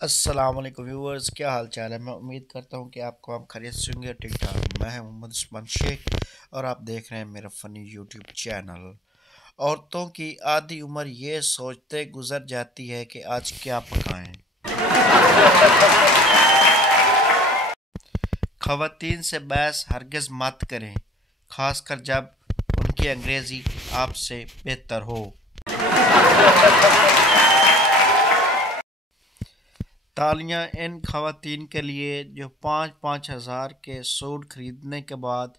अस्सलाम वालेकुम व्यूअर्स, क्या हाल चाल है। मैं उम्मीद करता हूँ कि आपको हम खैरियत से होंगे, ठीक ठाक। मैं हूं मोहम्मद उस्मान शेख और आप देख रहे हैं मेरा फ़नी यूट्यूब चैनल। औरतों की आधी उम्र ये सोचते गुजर जाती है कि आज क्या पकाएं। ख़वातीन से बहस हरगिज़ मत करें, खासकर जब उनकी अंग्रेज़ी आपसे बेहतर हो। तालियां इन ख़वातीन के लिए जो 5-5 हज़ार के सूट खरीदने के बाद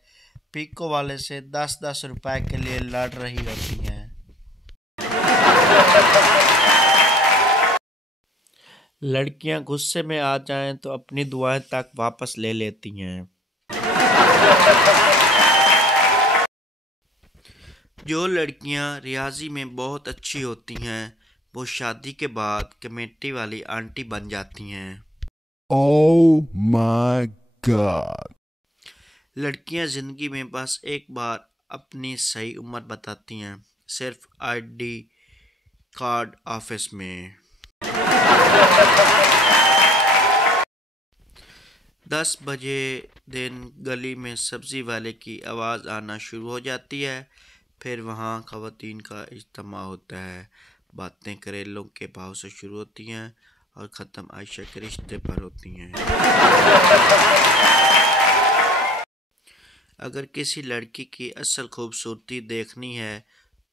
पीको वाले से 10-10 रुपए के लिए लड़ रही होती हैं। लड़कियां गुस्से में आ जाएं तो अपनी दुआएं तक वापस ले लेती हैं। जो लड़कियां रियाजी में बहुत अच्छी होती हैं वो शादी के बाद कमेटी वाली आंटी बन जाती हैं। Oh my God. लड़कियां जिंदगी में बस एक बार अपनी सही उम्र बताती हैं, सिर्फ आईडी कार्ड ऑफिस में। 10 बजे दिन गली में सब्जी वाले की आवाज़ आना शुरू हो जाती है। फिर वहाँ ख़वातीन का इज्तिमा होता है। बातें करेलों के भाव से शुरू होती हैं और ख़त्म आयशा के रिश्ते पर होती हैं। अगर किसी लड़की की असल खूबसूरती देखनी है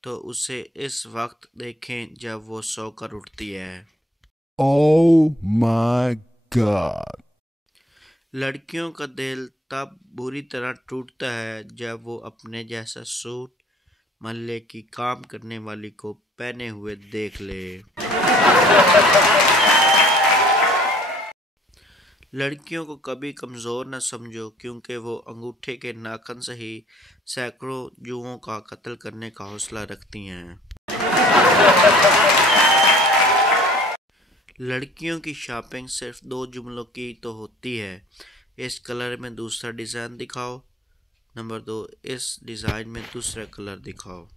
तो उसे इस वक्त देखें जब वो सोकर उठती है। Oh my God. लड़कियों का दिल तब बुरी तरह टूटता है जब वो अपने जैसा सूट मोहल्ले की काम करने वाली को पहने हुए देख ले। लड़कियों को कभी कमज़ोर न समझो, क्योंकि वो अंगूठे के नाखून से ही सैकड़ों जुओं का कत्ल करने का हौसला रखती हैं। लड़कियों की शॉपिंग सिर्फ 2 जुमलों की तो होती है। इस कलर में दूसरा डिज़ाइन दिखाओ। नंबर 2, इस डिज़ाइन में दूसरा कलर दिखाओ।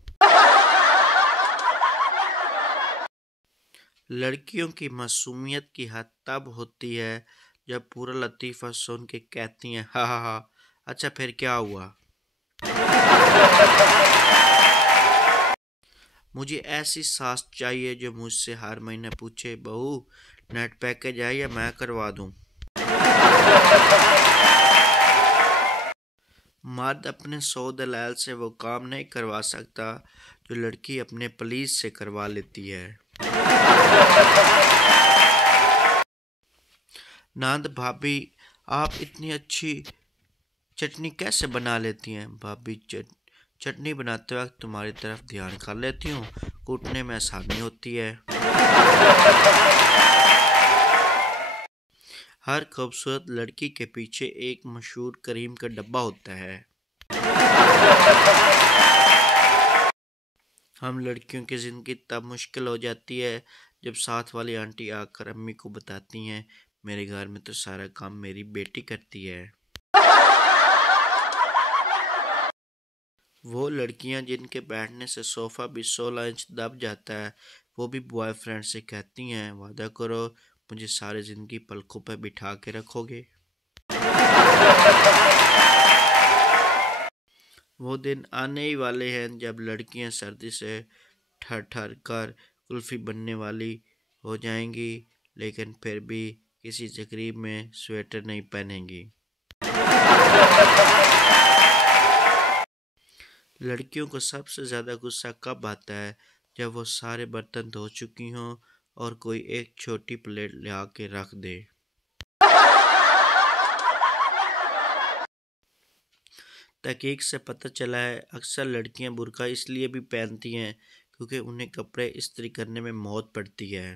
लड़कियों की मासूमियत की हद तब होती है जब पूरा लतीफ़ा सुन के कहती हैं, हा हा हा, अच्छा फिर क्या हुआ। मुझे ऐसी सास चाहिए जो मुझसे हर महीने पूछे, बहू नेट पैकेज है या मैं करवा दूं। मर्द अपने 100 दलाल से वो काम नहीं करवा सकता जो लड़की अपने पुलिस से करवा लेती है। नंद भाभी, आप इतनी अच्छी चटनी कैसे बना लेती हैं। भाभी, चटनी बनाते वक्त तुम्हारी तरफ ध्यान कर लेती हूँ, कूटने में आसानी होती है। हर खूबसूरत लड़की के पीछे एक मशहूर करीम का डब्बा होता है। हम लड़कियों की ज़िंदगी तब मुश्किल हो जाती है जब साथ वाली आंटी आकर अम्मी को बताती हैं, मेरे घर में तो सारा काम मेरी बेटी करती है। वो लड़कियां जिनके बैठने से सोफ़ा भी 16 इंच दब जाता है, वो भी बॉयफ्रेंड से कहती हैं, वादा करो मुझे सारी ज़िंदगी पलकों पर बिठा के रखोगे। वो दिन आने ही वाले हैं जब लड़कियां सर्दी से ठर ठर कर कुल्फ़ी बनने वाली हो जाएंगी, लेकिन फिर भी किसी तकरीब में स्वेटर नहीं पहनेंगी। लड़कियों को सबसे ज़्यादा गुस्सा कब आता है जब वो सारे बर्तन धो चुकी हों और कोई एक छोटी प्लेट ला के रख दे। तहकीक से पता चला है अक्सर लड़कियां बुर्का इसलिए भी पहनती हैं क्योंकि उन्हें कपड़े इस्त्री करने में मौत पड़ती है।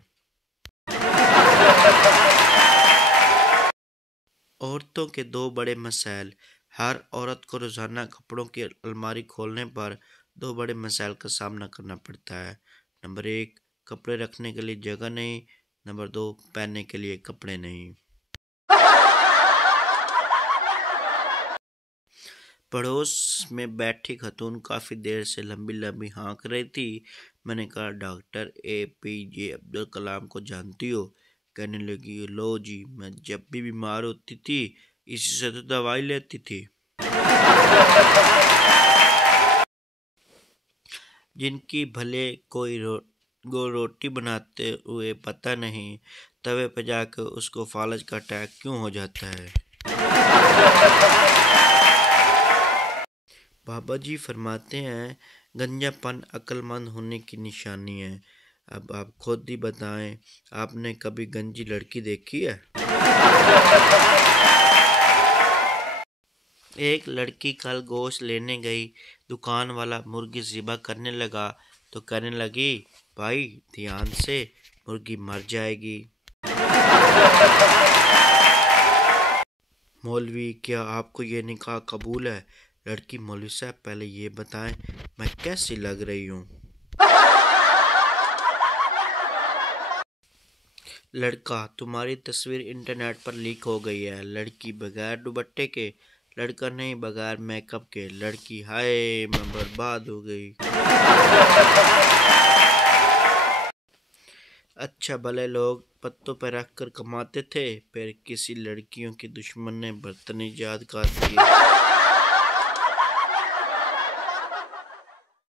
औरतों के दो बड़े मसाइल। हर औरत को रोज़ाना कपड़ों की अलमारी खोलने पर दो बड़े मसाइल का सामना करना पड़ता है। नंबर 1, कपड़े रखने के लिए जगह नहीं। नंबर 2, पहनने के लिए कपड़े नहीं। पड़ोस में बैठी खातून काफ़ी देर से लंबी लंबी हाँक रही थी। मैंने कहा, डॉक्टर APJ अब्दुल कलाम को जानती हो। कहने लगी, लो जी, मैं जब भी बीमार होती थी इसी से तो दवाई लेती थी। जिनकी भले कोई रोटी बनाते हुए पता नहीं, तवे पर जाकर उसको फालज का अटैक क्यों हो जाता है। बाबा जी फरमाते हैं, गंजापन अक्लमंद होने की निशानी है। अब आप खुद ही बताएं, आपने कभी गंजी लड़की देखी है? एक लड़की कल गोश्त लेने गई। दुकान वाला मुर्गी ज़िबा करने लगा तो कहने लगी, भाई ध्यान से, मुर्गी मर जाएगी। मौलवी, क्या आपको ये निकाह कबूल है? लड़की, मौलवी साहब पहले ये बताएं मैं कैसी लग रही हूँ। लड़का, तुम्हारी तस्वीर इंटरनेट पर लीक हो गई है। लड़की, बगैर दुपट्टे के? लड़का, नहीं, बगैर मेकअप के। लड़की, हाय मैं बर्बाद हो गई। अच्छा भले लोग पत्तों पर रख कर कमाते थे, फिर किसी लड़कियों की दुश्मन ने बर्तन ईजाद कर दिए।